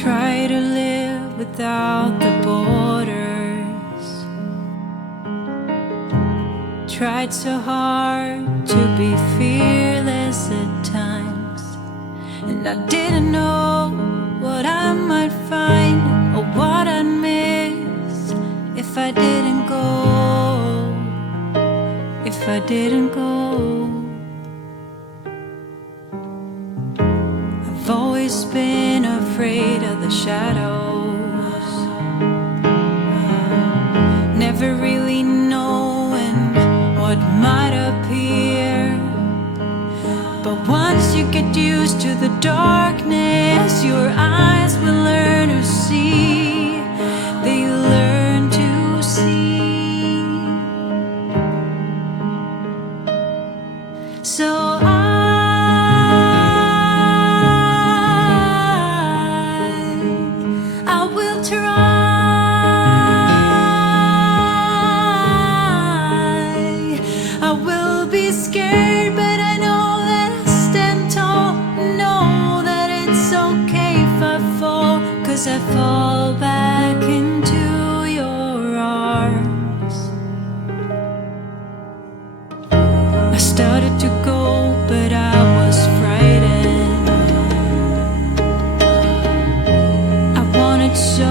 try to live without the borders. Tried so hard to be fearless at times, and I didn't know what I might find or what I'd miss if I didn't go, if I didn't go. I've always been afraid of the shadows, never really knowing what might appear. But once you get used to the darkness, your eyes will learn to see. They learn to see. So I will try. I will be scared, but I know that I stand tall. Know that it's okay if I fall, 'cause I fall back into your arms. I started to go, but I was frightened. I wanted so